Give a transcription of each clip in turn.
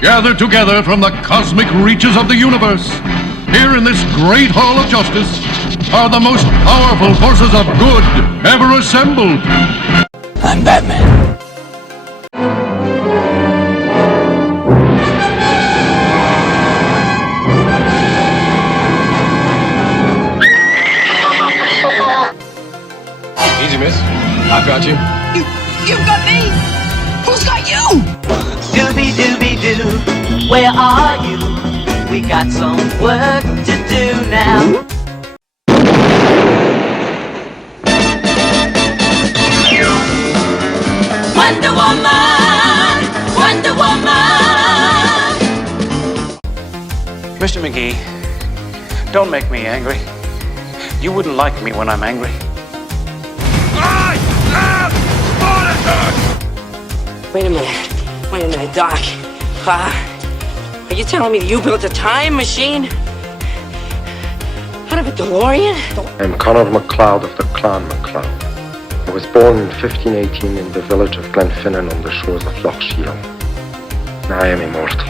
Gathered together from the cosmic reaches of the universe, here in this great hall of justice, are the most powerful forces of good ever assembled. I'm Batman. Easy, miss. I've got you. You've got me! Who's got you? Dooby-dooby-doo, where are you? We got some work to do now. Wonder Woman! Wonder Woman! Mr. McGee, don't make me angry. You wouldn't like me when I'm angry. Wait a minute, Doc. Are you telling me that you built a time machine? Out of a DeLorean? I'm Conor MacLeod of the Clan MacLeod. I was born in 1518 in the village of Glenfinnan on the shores of Loch Shiel. I am immortal.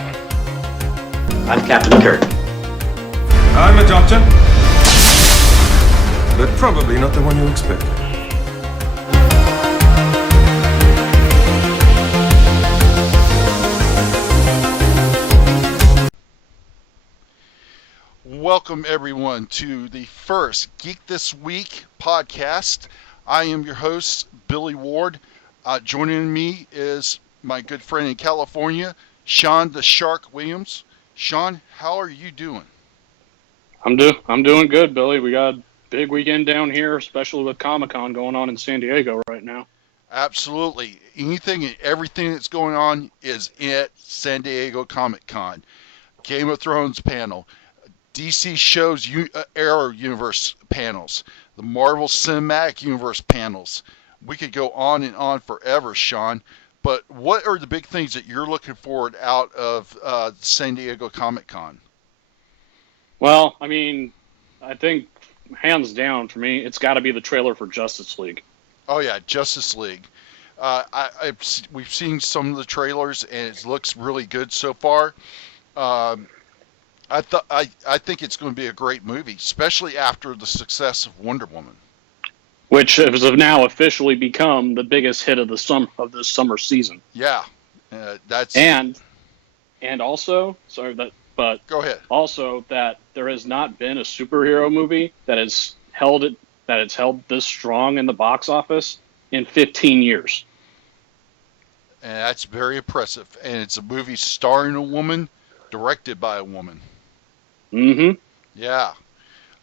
I'm Captain Kirk. I'm a doctor. But probably not the one you expected. Welcome everyone to the first Geek This Week podcast. I am your host, Billy Ward. Joining me is my good friend in California, Sean the Shark Williams. Sean, how are you doing? I'm doing good, Billy. We got a big weekend down here, especially with Comic-Con going on in San Diego right now. Absolutely. Anything and everything that's going on is at San Diego Comic-Con. Game of Thrones panel, DC shows Arrow Universe panels, the Marvel Cinematic Universe panels. We could go on and on forever, Sean. But what are the big things that you're looking forward out of San Diego Comic-Con? Well, I mean, I think hands down for me, it's got to be the trailer for Justice League. Oh yeah, Justice League. We've seen some of the trailers and it looks really good so far. I think it's going to be a great movie, especially after the success of Wonder Woman, which has now officially become the biggest hit of this summer season. Yeah, that's and also go ahead. Also, that there has not been a superhero movie that has held this strong in the box office in 15 years. And that's very impressive. And it's a movie starring a woman, directed by a woman. Mm-hmm. Yeah.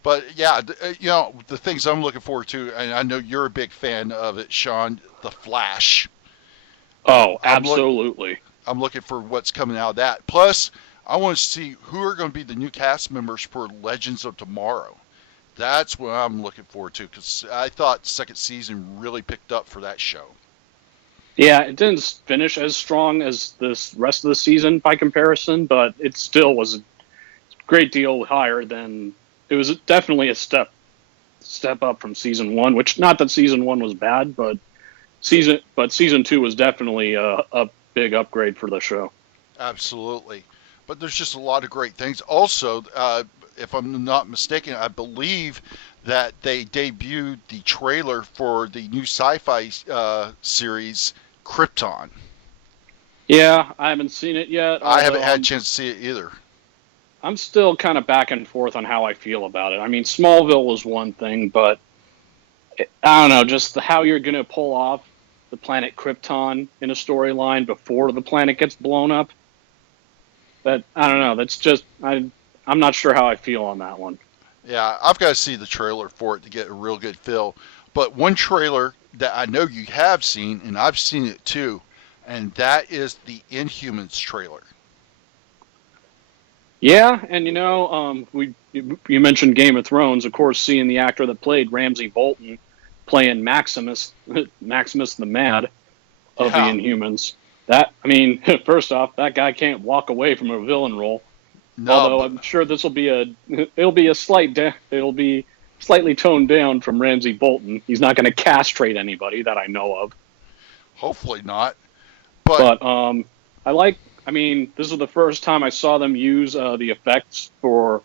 But, yeah, the things I'm looking forward to, and I know you're a big fan of it, Sean, The Flash. Oh, absolutely. I'm looking for what's coming out of that. Plus, I want to see who are going to be the new cast members for Legends of Tomorrow. That's what I'm looking forward to, because I thought the second season really picked up for that show. Yeah, it didn't finish as strong as this rest of the season by comparison, but it still was a great deal higher than it was. Definitely a step up from season one. Which, not that season one was bad, but season two was definitely a big upgrade for the show. Absolutely, but there's just a lot of great things. Also, if I'm not mistaken, I believe that they debuted the trailer for the new sci-fi series Krypton. Yeah, I haven't seen it yet. I haven't had a chance to see it either. I'm still kind of back and forth on how I feel about it. I mean, Smallville was one thing, but I don't know, just how you're going to pull off the planet Krypton in a storyline before the planet gets blown up. I don't know. That's just, I'm not sure how I feel on that one. Yeah, I've got to see the trailer for it to get a real good feel. But one trailer that I know you have seen, and I've seen it too, and that is the Inhumans trailer. Yeah, and you mentioned Game of Thrones. Of course, seeing the actor that played Ramsay Bolton playing Maximus the Mad of the Inhumans. That, I mean, first off, that guy can't walk away from a villain role. No, although I'm sure it'll be a slight slightly toned down from Ramsay Bolton. He's not going to castrate anybody that I know of. Hopefully not. But I mean, this is the first time I saw them use the effects for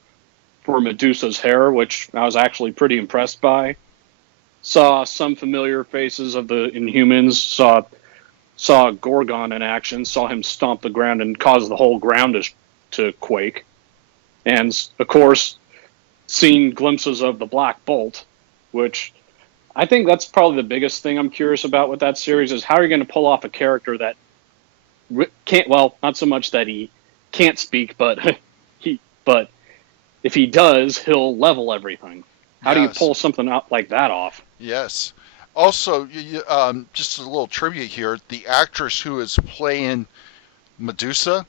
Medusa's hair, which I was actually pretty impressed by. Saw some familiar faces of the Inhumans. Saw Gorgon in action. Saw him stomp the ground and cause the whole ground to quake. And of course, seen glimpses of the Black Bolt, which I think that's probably the biggest thing I'm curious about with that series is how are you going to pull off a character that can't, well, not so much that he can't speak, but but if he does, he'll level everything. How do you pull something out like that off? Yes. Also, just a little trivia here. The actress who is playing Medusa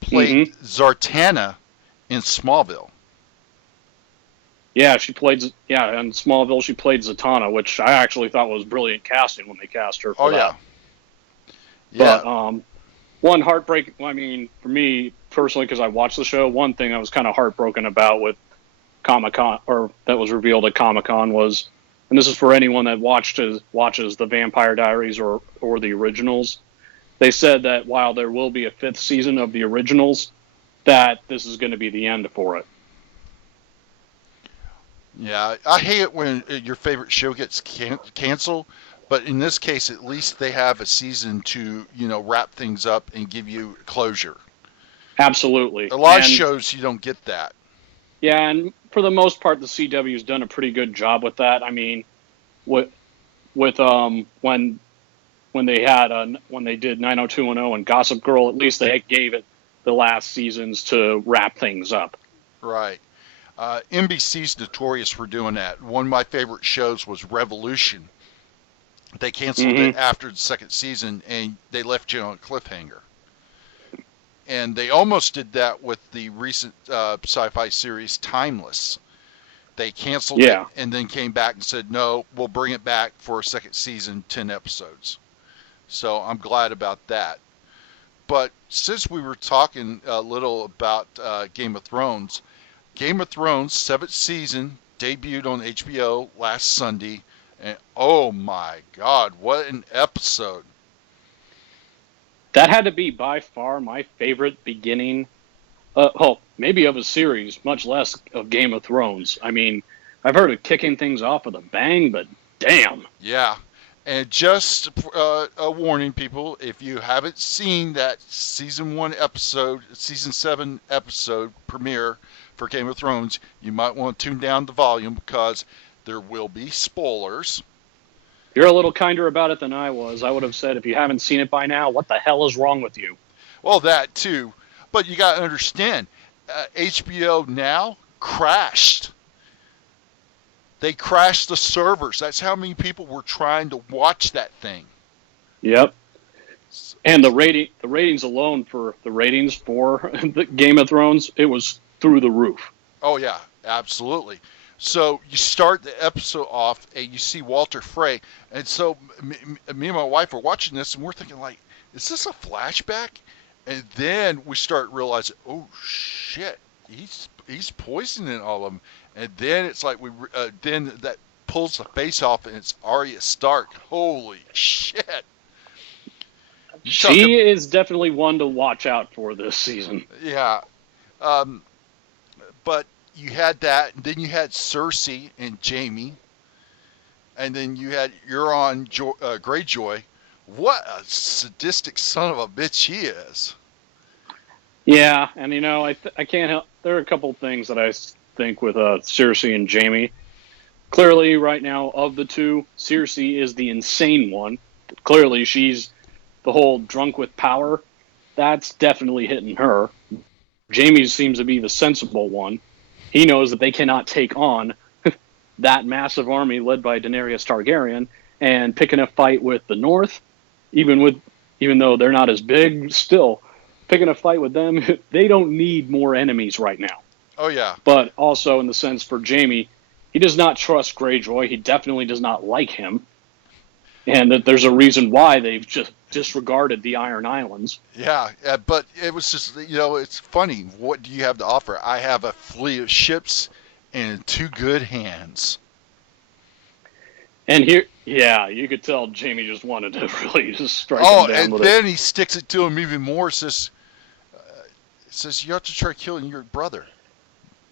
played Zartana in Smallville. Yeah, in Smallville she played Zatanna, which I actually thought was brilliant casting when they cast her for that. Yeah. But one heartbreak, I mean, for me personally, because I watched the show, one thing I was kind of heartbroken about with Comic-Con, or that was revealed at Comic-Con was, and this is for anyone that watches the Vampire Diaries or the originals, they said that while there will be a 5th season of the originals, that this is going to be the end for it. Yeah, I hate it when your favorite show gets canceled, but in this case, at least they have a season to, wrap things up and give you closure. Absolutely. A lot of shows, you don't get that. Yeah, and for the most part, the CW's done a pretty good job with that. I mean, when they did 90210 and Gossip Girl, at least they gave it the last seasons to wrap things up. Right. NBC's notorious for doing that. One of my favorite shows was Revolution. They canceled it after the 2nd season, and they left you on a cliffhanger. And they almost did that with the recent sci-fi series Timeless. They canceled it and then came back and said, no, we'll bring it back for a 2nd season, 10 episodes. So I'm glad about that. But since we were talking a little about Game of Thrones 7th season debuted on HBO last Sunday, and oh my God, what an episode! That had to be by far my favorite beginning, maybe of a series, much less of Game of Thrones. I mean, I've heard of kicking things off with a bang, but damn. Yeah, and just a warning, people, if you haven't seen that season 7 episode premiere for Game of Thrones, you might want to tune down the volume because there will be spoilers. You're a little kinder about it than I was. I would have said, if you haven't seen it by now, what the hell is wrong with you? Well, that too. But you got to understand, HBO Now crashed. They crashed the servers. That's how many people were trying to watch that thing. Yep. And the ratings alone for the Game of Thrones, it was through the roof. Oh, yeah, absolutely. So you start the episode off and you see Walter Frey. And so me and my wife are watching this and we're thinking, like, is this a flashback? And then we start realizing, oh, shit, he's poisoning all of them. And then it's like then that pulls the face off and it's Arya Stark. Holy shit. She is definitely one to watch out for this season. Yeah. But you had that, and then you had Cersei and Jaime, and then you had Euron Greyjoy. What a sadistic son of a bitch he is. Yeah, and I can't help. There are a couple things that I think with Cersei and Jaime. Clearly, right now, of the two, Cersei is the insane one. Clearly, she's the whole drunk with power. That's definitely hitting her. Jaime seems to be the sensible one. He knows that they cannot take on that massive army led by Daenerys Targaryen and picking a fight with the North, even though they're not as big, still picking a fight with them. They don't need more enemies right now. Oh yeah. But also in the sense for Jaime, he does not trust Greyjoy. He definitely does not like him, and that there's a reason why they've just disregarded the Iron Islands. Yeah, but it was just, it's funny. What do you have to offer? I have a fleet of ships and in two good hands. And here, yeah, you could tell Jamie just wanted to really just strike him down and with then it. he sticks it to him even more. Says, you have to try killing your brother.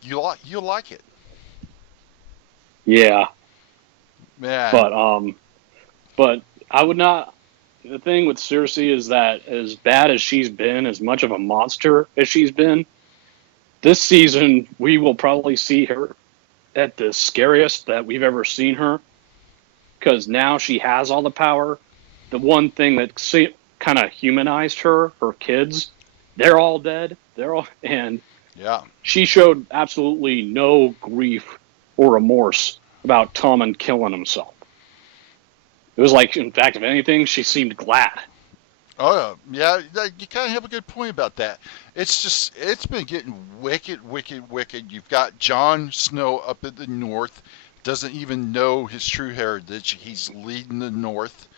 You'll like it. Yeah, Man. but I would not. The thing with Cersei is that as bad as she's been, as much of a monster as she's been, this season we will probably see her at the scariest that we've ever seen her. Because now she has all the power. The one thing that kind of humanized her kids, they're all dead. And she showed absolutely no grief or remorse about Tommen killing himself. It was like, in fact, if anything, she seemed glad. Oh, yeah, you kind of have a good point about that. It's been getting wicked. You've got Jon Snow up in the north, doesn't even know his true heritage. He's leading the north,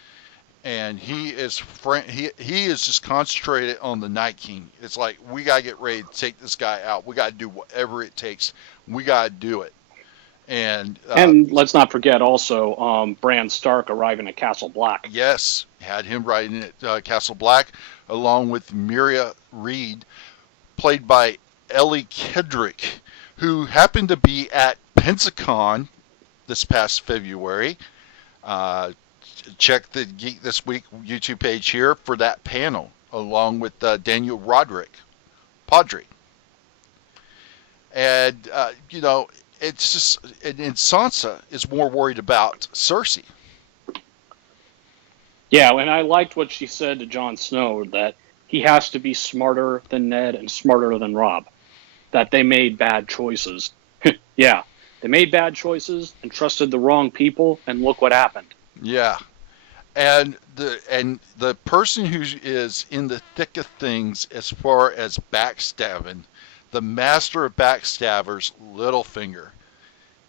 and he is just concentrated on the Night King. It's like, we got to get ready to take this guy out. We got to do whatever it takes. We got to do it. And let's not forget also Bran Stark arriving at Castle Black. Yes, had him riding at Castle Black, along with Miria Reed, played by Ellie Kedrick, who happened to be at Pensacon this past February. Check the Geek This Week YouTube page here for that panel, along with Daniel Padre. And, it's just, and Sansa is more worried about Cersei. Yeah, and I liked what she said to Jon Snow, that he has to be smarter than Ned and smarter than Robb. That they made bad choices. Yeah, they made bad choices and trusted the wrong people, and look what happened. Yeah, and the person who is in the thick of things as far as backstabbing, the master of backstabbers, Littlefinger,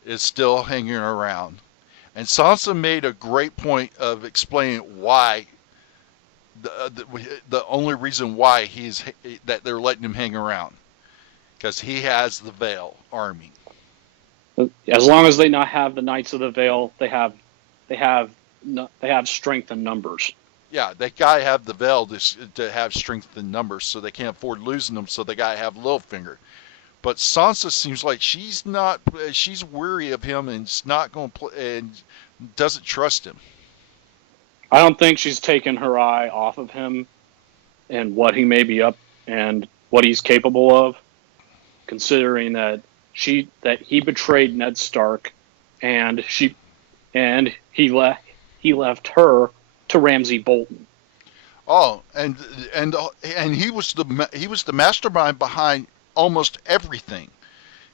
is still hanging around. And Sansa made a great point of explaining why, the only reason why that they're letting him hang around, because he has the Vale army. As long as they not have the Knights of the Vale, they have strength in numbers. Yeah, they gotta have the Vale to have strength in numbers, so they can't afford losing them. So they gotta have Littlefinger. But Sansa seems like she's weary of him and is not going to play and doesn't trust him. I don't think she's taken her eye off of him and what he may be up and what he's capable of, considering that he betrayed Ned Stark and he left her to Ramsay Bolton. Oh, and he was the mastermind behind almost everything.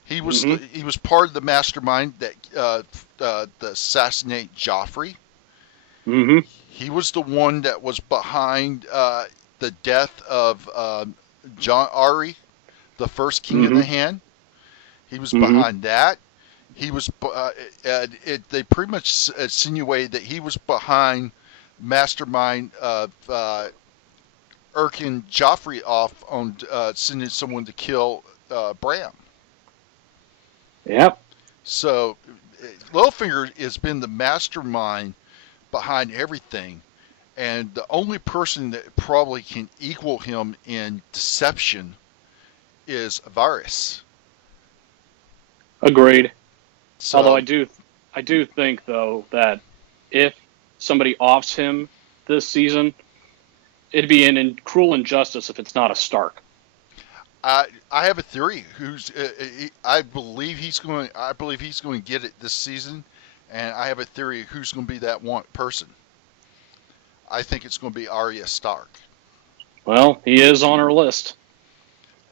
He was he was part of the mastermind that assassinate Joffrey. Mm-hmm. He was the one that was behind the death of John Arryn, the first king of the Hand. He was behind that. He was they pretty much insinuated that he was behind mastermind of Erkin Joffrey off on sending someone to kill Bran. Yep. So Littlefinger has been the mastermind behind everything, and the only person that probably can equal him in deception is Varys. Agreed. So, Although I do think though that if somebody offs him this season, it'd be an cruel injustice if it's not a Stark. I have a theory. I believe he's going to get it this season, and I have a theory who's going to be that one person. I think it's going to be Arya Stark. Well, he is on our list.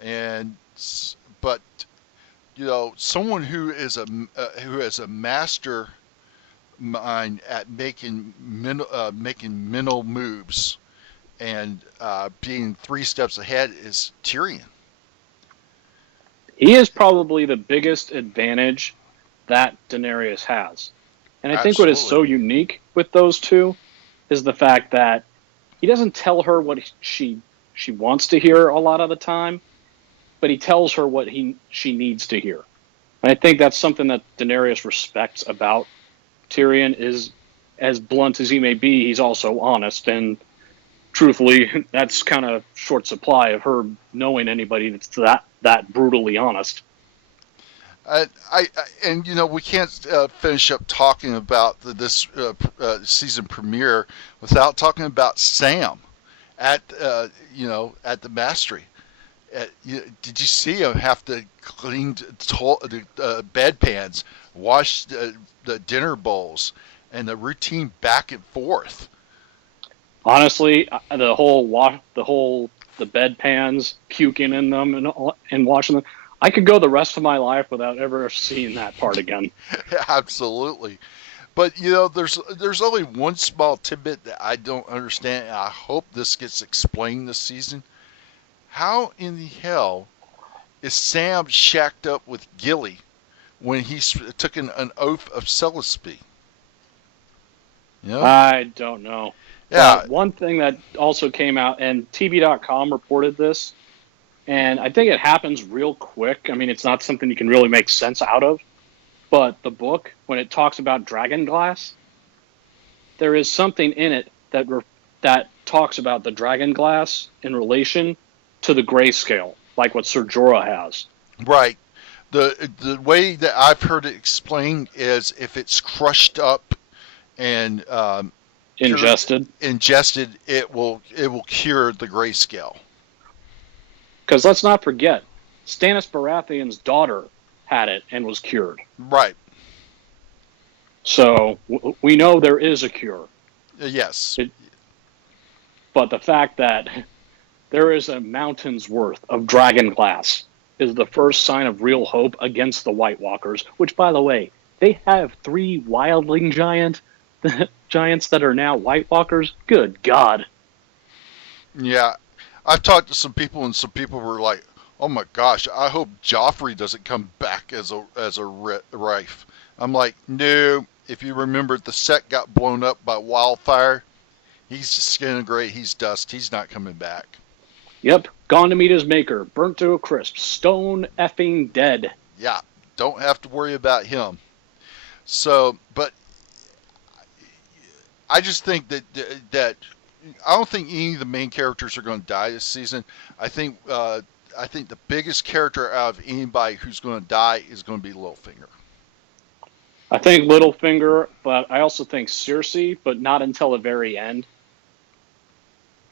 But someone who has a master mind at making mental moves and being 3 steps ahead is Tyrion. He is probably the biggest advantage that Daenerys has. And I think what is so unique with those two is the fact that he doesn't tell her what she wants to hear a lot of the time, but he tells her what she needs to hear. And I think that's something that Daenerys respects about Tyrion is, as blunt as he may be, he's also honest. And truthfully, that's kind of short supply of her knowing anybody that's that brutally honest. And we can't finish up talking about this season premiere without talking about Sam at the Mastery. Did you see him have to clean the bedpans, wash the dinner bowls, and the routine back and forth? Honestly, the bedpans, puking in them and washing them. I could go the rest of my life without ever seeing that part again. Absolutely. But there's only one small tidbit that I don't understand, and I hope this gets explained this season. How in the hell is Sam shacked up with Gilly when he took an oath of celibacy? I don't know. Yeah. But one thing that also came out, and TV.com reported this, and I think it happens real quick. I mean, it's not something you can really make sense out of. But the book, when it talks about dragon glass, there is something in it that talks about the dragon glass in relation to the grayscale, like what Ser Jorah has. Right. The way that I've heard it explained is if it's crushed up and ingested, it will cure the grayscale. Because let's not forget, Stannis Baratheon's daughter had it and was cured. Right. So we know there is a cure. Yes. But the fact that there is a mountain's worth of dragon glass is the first sign of real hope against the White Walkers, which, by the way, they have 3 wildling giants that are now White Walkers. Good God. Yeah. I've talked to some people, and some people were like, oh my gosh, I hope Joffrey doesn't come back as a Rife. I'm like, no, if you remember, the set got blown up by wildfire. He's skin gray, he's dust, he's not coming back. Yep, gone to meet his maker, burnt to a crisp, stone effing dead. Yeah, don't have to worry about him. So, but I just think that I don't think any of the main characters are going to die this season. I think the biggest character out of anybody who's going to die is going to be Littlefinger. I think Littlefinger, but I also think Cersei, but not until the very end.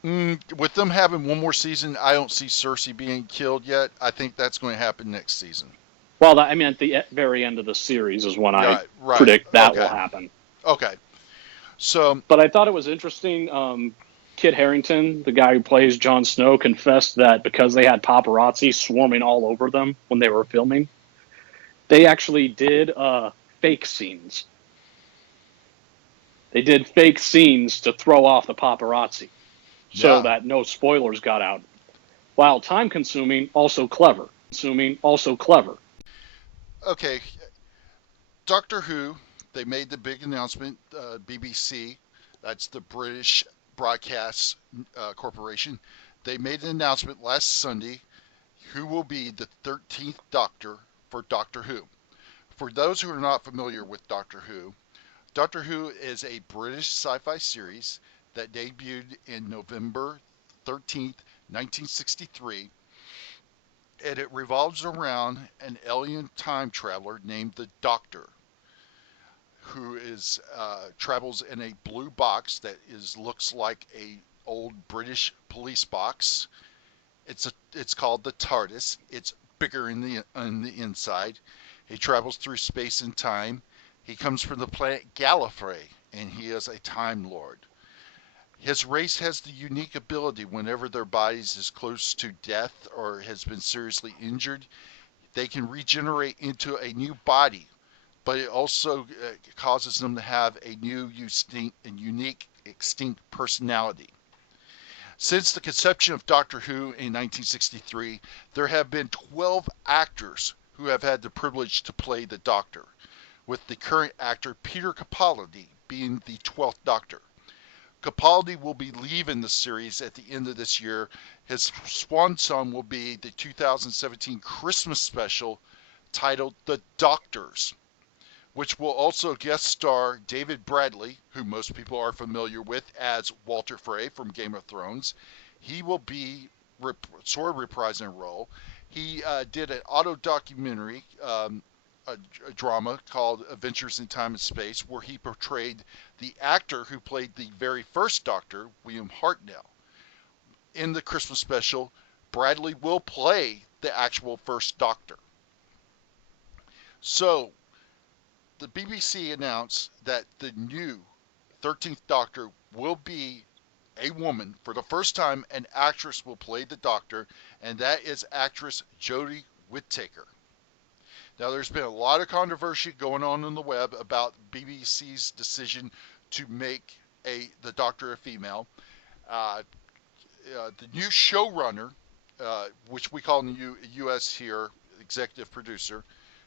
With them having one more season, I don't see Cersei being killed yet. I think that's going to happen next season. Well, I mean, at the very end of the series is when I predict that will happen. Okay. So, but I thought it was interesting. Kit Harington, the guy who plays Jon Snow, confessed that because they had paparazzi swarming all over them when they were filming, they actually did fake scenes. They did fake scenes to throw off the paparazzi so that no spoilers got out. While time-consuming, also clever. Okay. Doctor Who, they made the big announcement, BBC, that's the British Broadcast Corporation. They made an announcement last Sunday who will be the 13th Doctor for Doctor Who. For those who are not familiar with Doctor Who is a British sci-fi series that debuted in November 13th, 1963, and it revolves around an alien time traveler named the Doctor, who is travels in a blue box that looks like a old British police box. It's called the TARDIS. It's bigger in the inside. He travels through space and time. He comes from the planet Gallifrey, and he is a Time Lord. His race has the unique ability whenever their bodies is close to death or has been seriously injured, they can regenerate into a new body, but it also causes them to have a new unique extinct personality. Since the conception of Doctor Who in 1963, there have been 12 actors who have had the privilege to play the Doctor, with the current actor Peter Capaldi being the 12th Doctor. Capaldi will be leaving the series at the end of this year. His swan song will be the 2017 Christmas special, titled The Doctors, which will also guest star David Bradley, who most people are familiar with as Walter Frey from Game of Thrones. He will be sort of reprising a role. He did an auto documentary, a drama called Adventures in Time and Space, where he portrayed the actor who played the very first Doctor, William Hartnell. In the Christmas special, Bradley will play the actual first Doctor. So, the BBC announced that the new 13th Doctor will be a woman. For the first time, an actress will play the Doctor, and that is actress Jodie Whittaker. Now, there's been a lot of controversy going on the web about BBC's decision to make the Doctor a female. The new showrunner, which we call in the U.S. here, executive producer,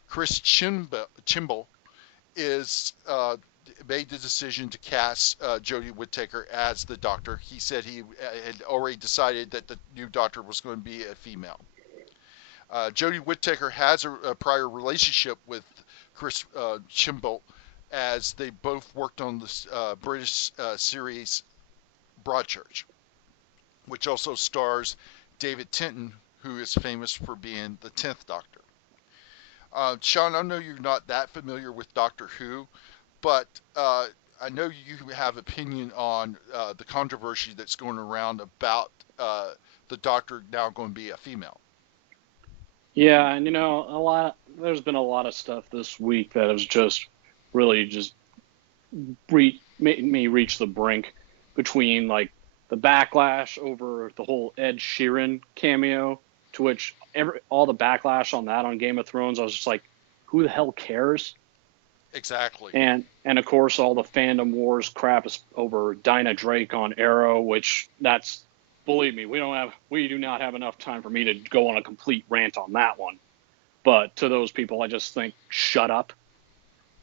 Chris Chimble, is made the decision to cast Jodie Whittaker as the Doctor. He said he had already decided that the new Doctor was going to be a female. Jodie Whittaker has a prior relationship with Chris Chimble, as they both worked on the British series Broadchurch, which also stars David Tennant, who is famous for being the 10th Doctor. Sean, I know you're not that familiar with Doctor Who, but I know you have opinion on the controversy that's going around about the Doctor now going to be a female. Yeah, and there's been a lot of stuff this week that has just really just made me reach the brink, between like the backlash over the whole Ed Sheeran cameo, to which all the backlash on that on Game of Thrones, I was just like, who the hell cares? Exactly. And of course all the fandom wars crap is over Dinah Drake on Arrow, which that's, believe me, we do not have enough time for me to go on a complete rant on that one. But to those people, I just think, shut up.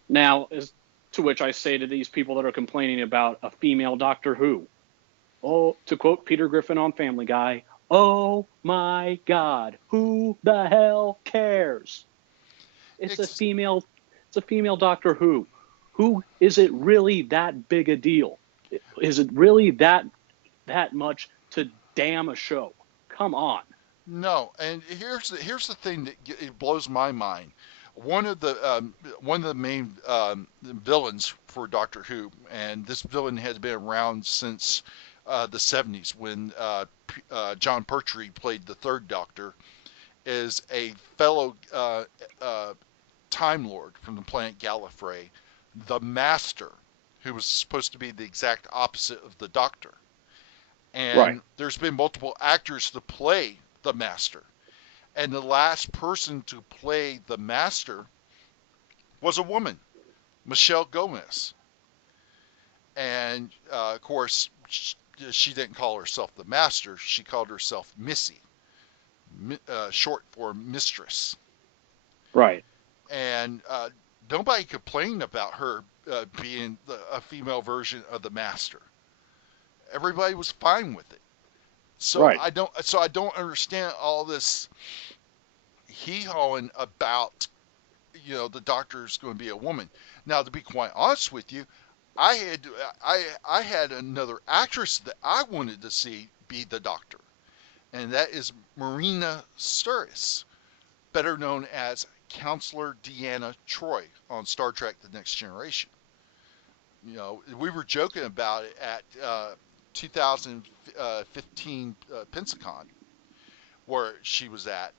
Now, to which I say to these people that are complaining about a female Doctor Who, oh, to quote Peter Griffin on Family Guy, oh my God, who the hell cares? It's a female Doctor Who. Who is it really that big a deal? Is it really that much to damn a show? Come on. No, and here's the thing that it blows my mind. One of the main villains for Doctor Who, and this villain has been around since the 70s, when John Pertwee played the third Doctor, is a fellow Time Lord from the planet Gallifrey, the Master, who was supposed to be the exact opposite of the Doctor. And there's been multiple actors to play the Master. And the last person to play the Master was a woman, Michelle Gomez. And, of course, she didn't call herself the Master. She called herself Missy, short for Mistress. Right. And nobody complained about her being a female version of the Master. Everybody was fine with it. So I don't understand all this hee-hawing about, the Doctor's going to be a woman. Now, to be quite honest with you, I had another actress that I wanted to see be the Doctor, and that is Marina Sirtis, better known as Counselor Deanna Troi on Star Trek: The Next Generation. We were joking about it at 2015 Pensacon, where she was at.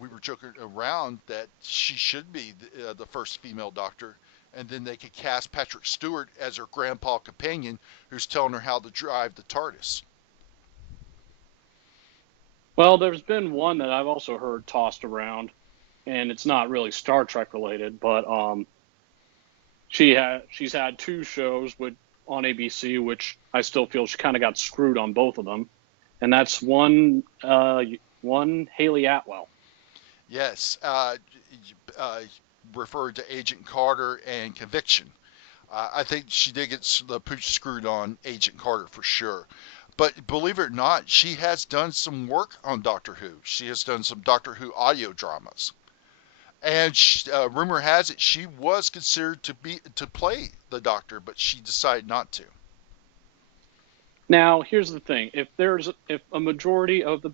We were joking around that she should be the first female Doctor, and then they could cast Patrick Stewart as her grandpa companion, who's telling her how to drive the TARDIS. Well, there's been one that I've also heard tossed around, and it's not really Star Trek related, but she's had two shows on ABC, which I still feel she kind of got screwed on both of them, and that's one Haley Atwell. Yes, referred to Agent Carter and Conviction. I think she did get the pooch screwed on Agent Carter for sure. But believe it or not, she has done some work on Doctor Who. She has done some Doctor Who audio dramas. And rumor has it she was considered to play the Doctor, but she decided not to. Now, here's the thing: if a majority of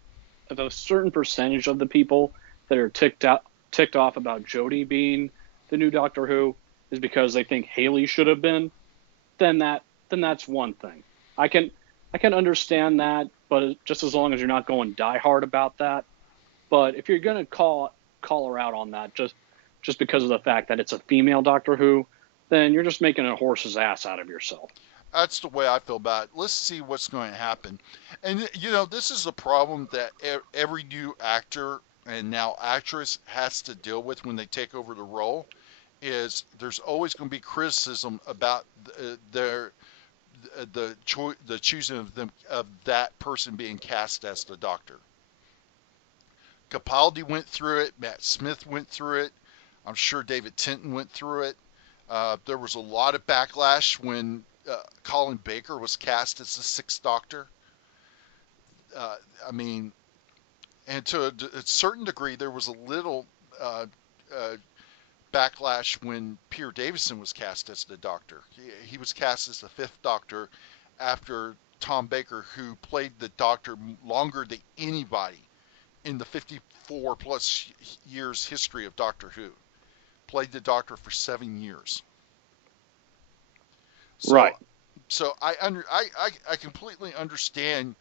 a certain percentage of the people that are ticked off about Jodie being the new Doctor Who is because they think Haley should have been, then that's one thing. I can understand that, but just as long as you're not going die hard about that. But if you're gonna call her out on that just because of the fact that it's a female Doctor Who, then you're just making a horse's ass out of yourself. That's the way I feel about it. Let's see what's going to happen. And, this is a problem that every new actor and now actress has to deal with when they take over the role, is there's always going to be criticism about the choosing of that person being cast as the Doctor. Capaldi went through it. Matt Smith went through it. I'm sure David Tennant went through it. There was a lot of backlash when Colin Baker was cast as the Sixth Doctor. And to a certain degree, there was a little backlash when Peter Davison was cast as the Doctor. He was cast as the Fifth Doctor after Tom Baker, who played the Doctor longer than anybody in the 54 plus years history of Doctor Who. Played the Doctor for 7 years. So, right. So I completely understand,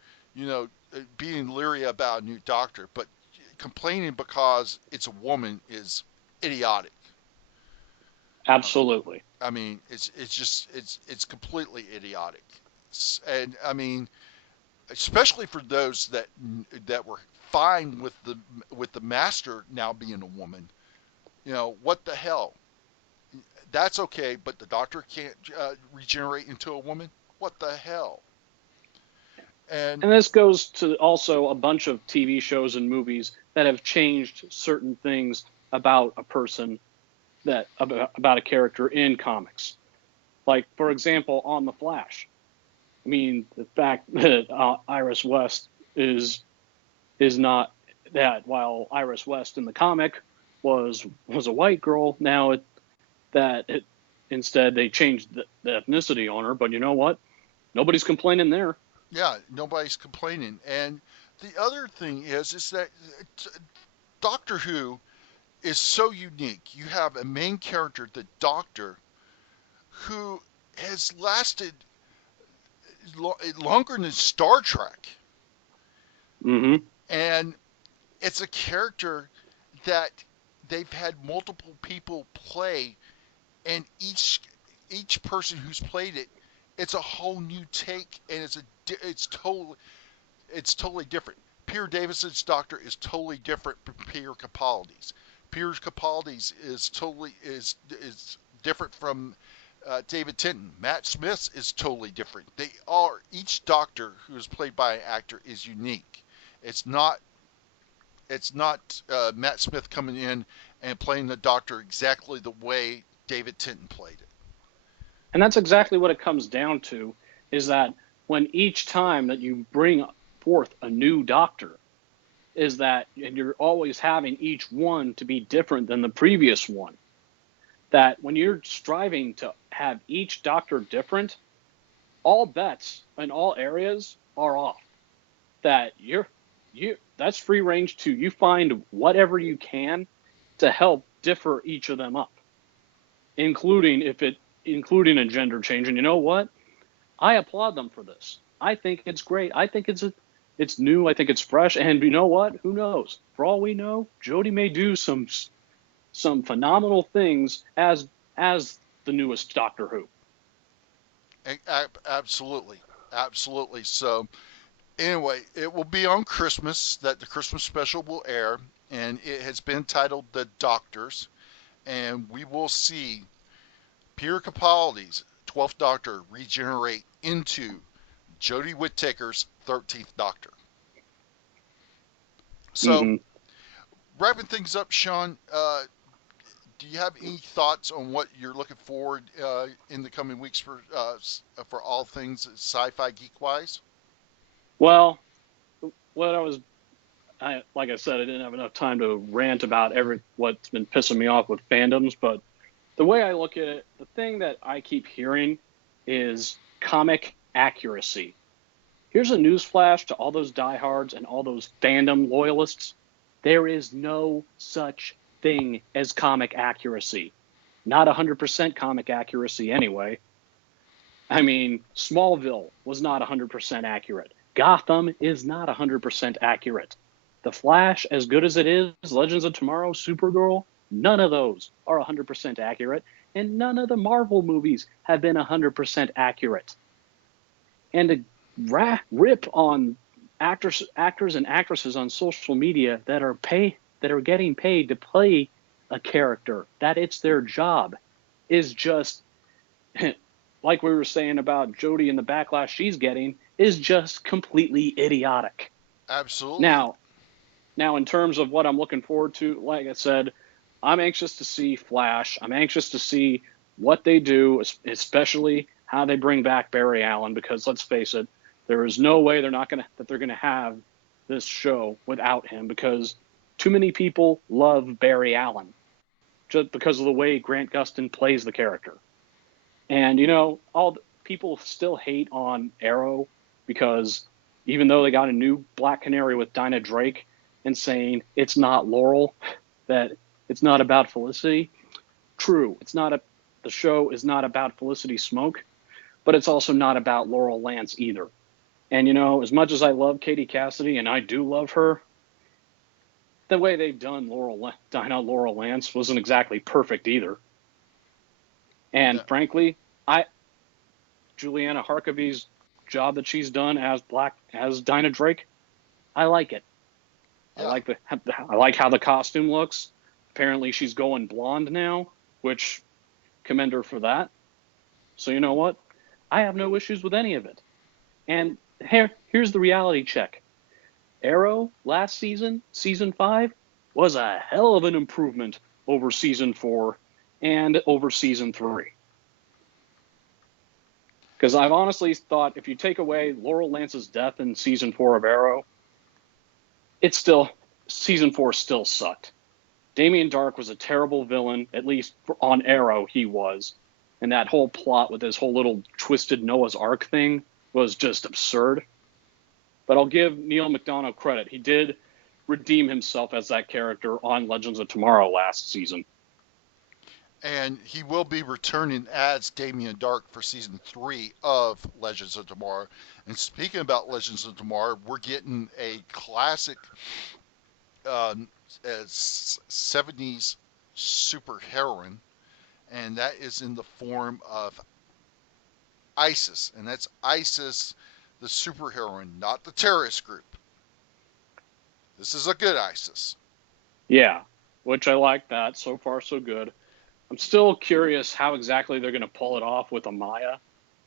being leery about a new Doctor, but complaining because it's a woman is idiotic. Absolutely. It's completely idiotic, and especially for those that were fine with the Master now being a woman. What the hell? That's okay, but the Doctor can't regenerate into a woman? What the hell? And this goes to also a bunch of TV shows and movies that have changed certain things about a person, about a character in comics. Like, for example, on The Flash. The fact that Iris West is not that, while Iris West in the comic was a white girl, now instead they changed the ethnicity on her. But you know what? Nobody's complaining there. Yeah, nobody's complaining. And the other thing is that Doctor Who is so unique. You have a main character, the Doctor, who has lasted longer than Star Trek. Mm-hmm. And it's a character that they've had multiple people play, and each person who's played it, it's a whole new take, and it's totally different. Peter Davison's Doctor is totally different from Peter Capaldi's. Peter Capaldi's is different from David Tennant. Matt Smith's is totally different. Each Doctor who is played by an actor is unique. It's not Matt Smith coming in and playing the Doctor exactly the way David Tennant played it. And that's exactly what it comes down to, is that when each time that you bring forth a new Doctor, and you're always having each one to be different than the previous one, that when you're striving to have each Doctor different, all bets in all areas are off. That that's free range to you find whatever you can to help differ each of them up, including a gender change. And you know what? I applaud them for this. I think it's great. I think it's new. I think it's fresh. And you know what? Who knows? For all we know, Jodie may do some phenomenal things as the newest Doctor Who. Absolutely. So anyway, it will be on Christmas that the Christmas special will air, and it has been titled The Doctors, and we will see Peter Capaldi's 12th Doctor regenerate into Jodie Whittaker's 13th Doctor. So, wrapping things up, Sean, do you have any thoughts on what you're looking forward in the coming weeks for all things Sci Fi Geek wise? Well, like I said, I didn't have enough time to rant about what's been pissing me off with fandoms, but the way I look at it, the thing that I keep hearing is comic accuracy. Here's a newsflash to all those diehards and all those fandom loyalists. There is no such thing as comic accuracy. Not 100% comic accuracy anyway. I mean, Smallville was not 100% accurate. Gotham is not 100% accurate. The Flash, as good as it is, Legends of Tomorrow, Supergirl, none of those are 100% accurate, and none of the Marvel movies have been 100% accurate. And to rip on actors and actresses on social media that are getting paid to play a character, that it's their job, is just, like we were saying about Jodie and the backlash she's getting, is just completely idiotic. Absolutely. Now, in terms of what I'm looking forward to, like I said, I'm anxious to see Flash. I'm anxious to see what they do, especially how they bring back Barry Allen, because let's face it, there is no way they're going to have this show without him, because too many people love Barry Allen just because of the way Grant Gustin plays the character. And, people still hate on Arrow because even though they got a new Black Canary with Dinah Drake and saying it's not Laurel, that it's not about Felicity. True, the show is not about Felicity Smoke, but it's also not about Laurel Lance either. And, as much as I love Katie Cassidy, and I do love her, the way they've done Laurel Lance wasn't exactly perfect either. And frankly, Juliana Harkavy's job that she's done as Dinah Drake, I like it. Yeah. I like how the costume looks. Apparently she's going blonde now, which commend her for that. So you know what? I have no issues with any of it. And here's the reality check. Arrow last season, season 5, was a hell of an improvement over season 4 and over season 3. Because I've honestly thought if you take away Laurel Lance's death in season 4 of Arrow, season 4 still sucked. Damien Darhk was a terrible villain, at least on Arrow he was. And that whole plot with his whole little twisted Noah's Ark thing was just absurd. But I'll give Neil McDonough credit. He did redeem himself as that character on Legends of Tomorrow last season. And he will be returning as Damien Darhk for season 3 of Legends of Tomorrow. And speaking about Legends of Tomorrow, we're getting a classic 70s superheroine, and that is in the form of Isis. And that's Isis, the superheroine, not the terrorist group. This is a good Isis. Yeah, which I like that. So far, so good. I'm still curious how exactly they're going to pull it off with Amaya,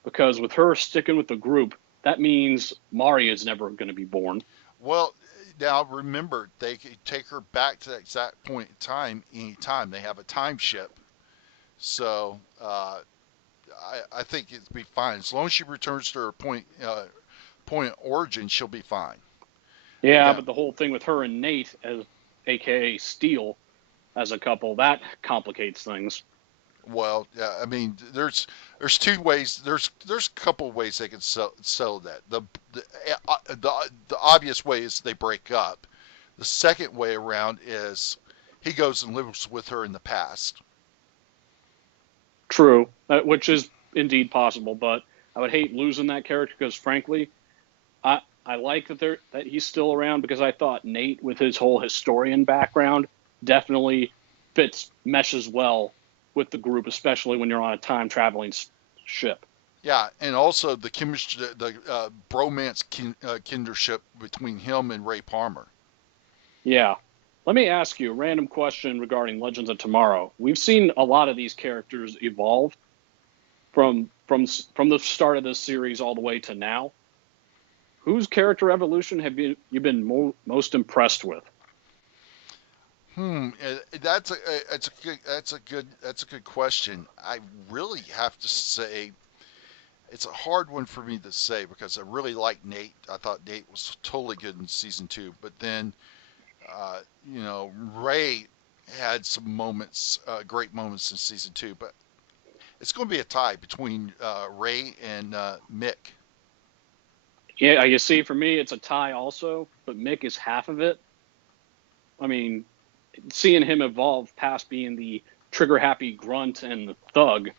because with her sticking with the group, that means Mari is never going to be born. Well, now remember, they can take her back to that exact point in time anytime. They have a time ship. So I think it'd be fine. As long as she returns to her point of origin, she'll be fine. Yeah, but the whole thing with her and Nate, a.k.a. Steel, as a couple, that complicates things. Well, yeah, I mean, there's two ways. There's a couple of ways they can settle that. The obvious way is they break up. The second way around is he goes and lives with her in the past. True, which is indeed possible, but I would hate losing that character because, frankly, I like that he's still around, because I thought Nate, with his whole historian background, definitely meshes well with the group, especially when you're on a time-traveling ship. Yeah, and also the chemistry, the bromance kindership between him and Ray Palmer. Yeah. Let me ask you a random question regarding Legends of Tomorrow. We've seen a lot of these characters evolve from the start of this series all the way to now. Whose character evolution have you been most impressed with? That's a good question. I really have to say it's a hard one for me to say, because I really like Nate. I thought Nate was totally good in season 2, but then Ray had some moments, great moments in season 2, but it's going to be a tie between Ray and Mick. Yeah, you see, for me, it's a tie also, but Mick is half of it. I mean, seeing him evolve past being the trigger-happy grunt and the thug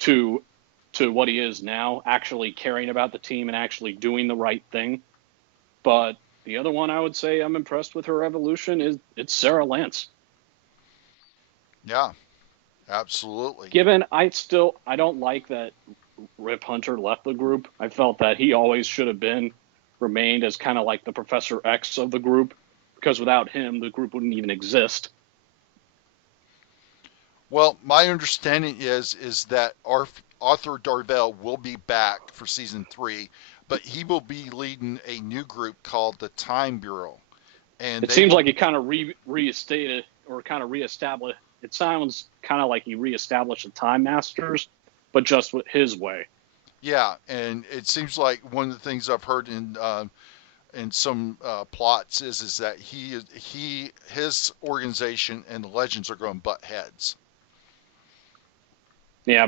to what he is now, actually caring about the team and actually doing the right thing. But the other one I would say I'm impressed with her evolution it's Sarah Lance. Yeah, absolutely. Given I don't like that Rip Hunter left the group. I felt that he always should have remained as kind of like the Professor X of the group, because without him, the group wouldn't even exist. Well, my understanding is that Arthur Darvell will be back for season 3, but he will be leading a new group called the Time Bureau. And it seems like he kind of restated or kind of reestablished. It sounds kind of like he reestablished the Time Masters, but just with his way. Yeah, and it seems like one of the things I've heard in some plots is that his organization and the Legends are going to butt heads. Yeah,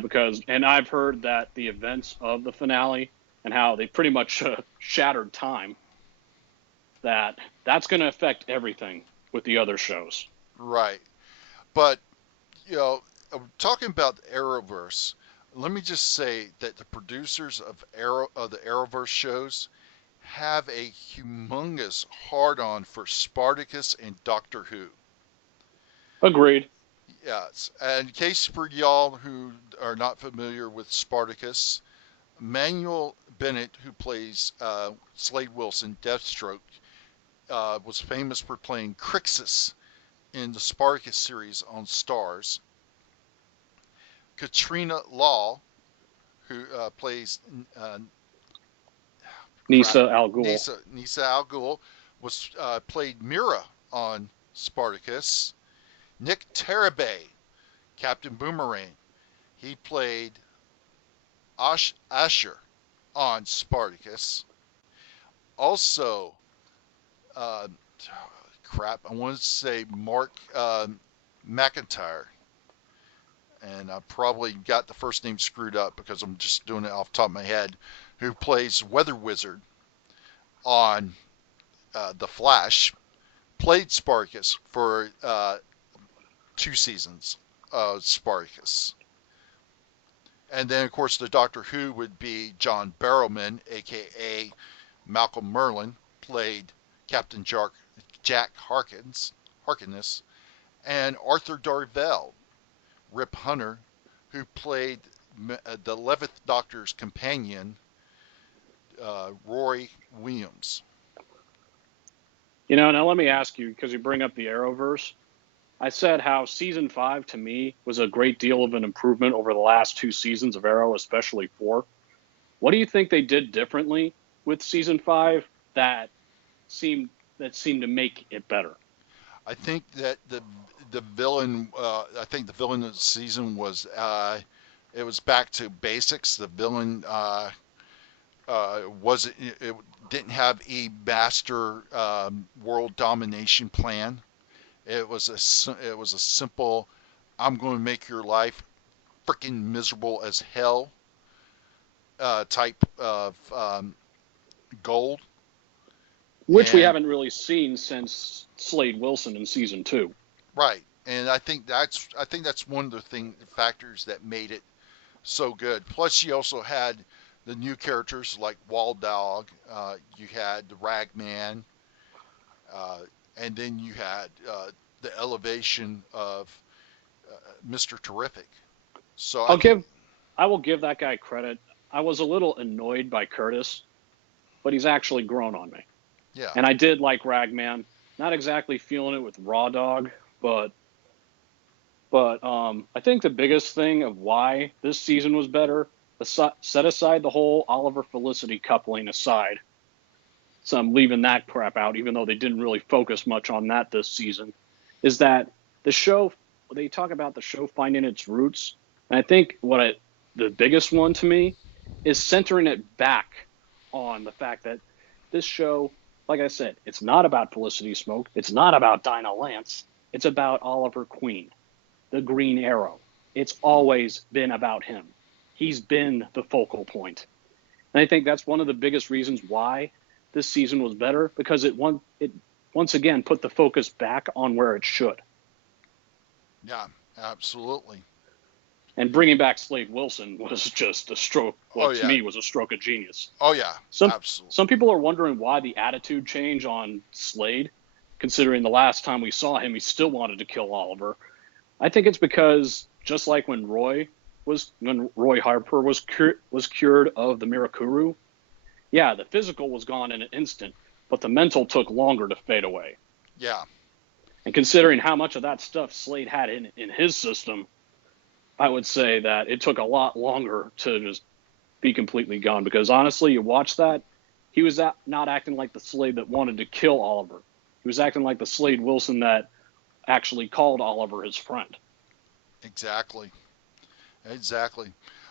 and I've heard that the events of the finale and how they pretty much shattered time, that's going to affect everything with the other shows. Right. But, talking about the Arrowverse, let me just say that the producers of the Arrowverse shows have a humongous hard-on for Spartacus and Doctor Who. Agreed. Yes. And in case for y'all who are not familiar with Spartacus, Manuel Bennett, who plays Slade Wilson, Deathstroke, was famous for playing Crixus in the Spartacus series on Starz. Katrina Law, who plays Nisa Al Ghul. Nisa Al Ghul was played Mira on Spartacus. Nick Tarabay, Captain Boomerang, he played Asher on Spartacus. Also, I wanted to say Mark McIntyre, and I probably got the first name screwed up because I'm just doing it off the top of my head, who plays Weather Wizard on The Flash, played Spartacus for 2 seasons of Spartacus. And then, of course, the Doctor Who would be John Barrowman, a.k.a. Malcolm Merlin, played Captain Jack Harkness, and Arthur Darvell, Rip Hunter, who played the 11th Doctor's companion, Roy Williams. Now let me ask you, because you bring up the Arrowverse, I said how season 5 to me was a great deal of an improvement over the last 2 seasons of Arrow, especially 4. What do you think they did differently with season 5 that seemed to make it better? I think that the villain. I think the villain of the season was. It was back to basics. The villain it didn't have a master world domination plan. It was a simple, I'm going to make your life freaking miserable as hell type of goal. Which we haven't really seen since Slade Wilson in season 2. Right, and I think that's one of the factors that made it so good. Plus, you also had the new characters like Wall Dog. You had the Ragman. And then you had the elevation of Mr. Terrific. So I will give that guy credit. I was a little annoyed by Curtis, but he's actually grown on me. Yeah. And I did like Ragman. Not exactly feeling it with Raw Dog, but I think the biggest thing of why this season was better, set aside the whole Oliver Felicity coupling aside. So I'm leaving that crap out, even though they didn't really focus much on that this season, is that the show, they talk about the show finding its roots. And I think the biggest one to me is centering it back on the fact that this show like I said, it's not about Felicity Smoke. It's not about Dinah Lance. It's about Oliver Queen, the Green Arrow. It's always been about him. He's been the focal point. And I think that's one of the biggest reasons why this season was better, because it once again put the focus back on where it should. Yeah, absolutely. And bringing back Slade Wilson was just a stroke. Well, to me, was a stroke of genius. Oh, yeah, absolutely. Some people are wondering why the attitude change on Slade, considering the last time we saw him, he still wanted to kill Oliver. I think it's because just like when Roy Harper was cured of the Mirakuru, yeah, the physical was gone in an instant, but the mental took longer to fade away. Yeah. And considering how much of that stuff Slade had in his system, I would say that it took a lot longer to just be completely gone. Because honestly, you watch that, he was not acting like the Slade that wanted to kill Oliver. He was acting like the Slade Wilson that actually called Oliver his friend. Exactly.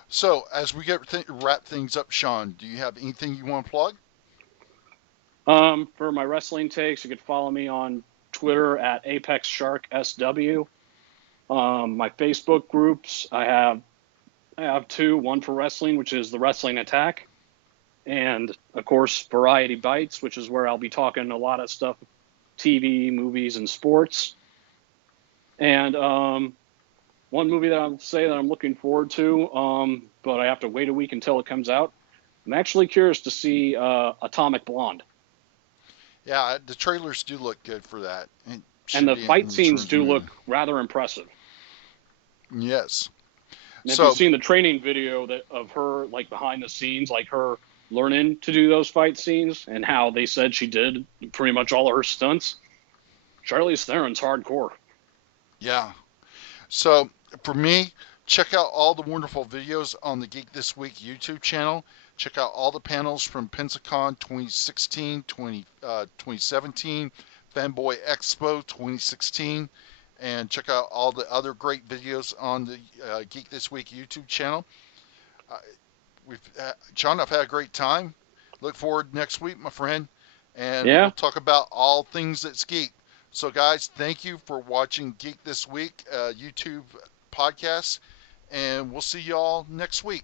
So, as we wrap things up, Sean, do you have anything you want to plug? For my wrestling takes, you could follow me on Twitter at ApexSharkSW. My Facebook groups, I have two. One for wrestling, which is the Wrestling Attack, and of course Variety Bites, which is where I'll be talking a lot of stuff, TV, movies, and sports. And one movie that I'll say that I'm looking forward to, but I have to wait a week until it comes out. I'm actually curious to see Atomic Blonde. Yeah, the trailers do look good for that. And the fight scenes do look rather impressive. Yes. And if you've seen the training video of her, like behind the scenes, like her learning to do those fight scenes and how they said she did pretty much all of her stunts, Charlize Theron's hardcore. Yeah. So for me, check out all the wonderful videos on the Geek This Week YouTube channel. Check out all the panels from Pensacon 2016, 2017, Fanboy Expo 2016, and check out all the other great videos on the Geek This Week YouTube channel. John, I've had a great time. Look forward next week, my friend, and we'll talk about all things that's geek. So, guys, thank you for watching Geek This Week YouTube podcast, and we'll see you all next week.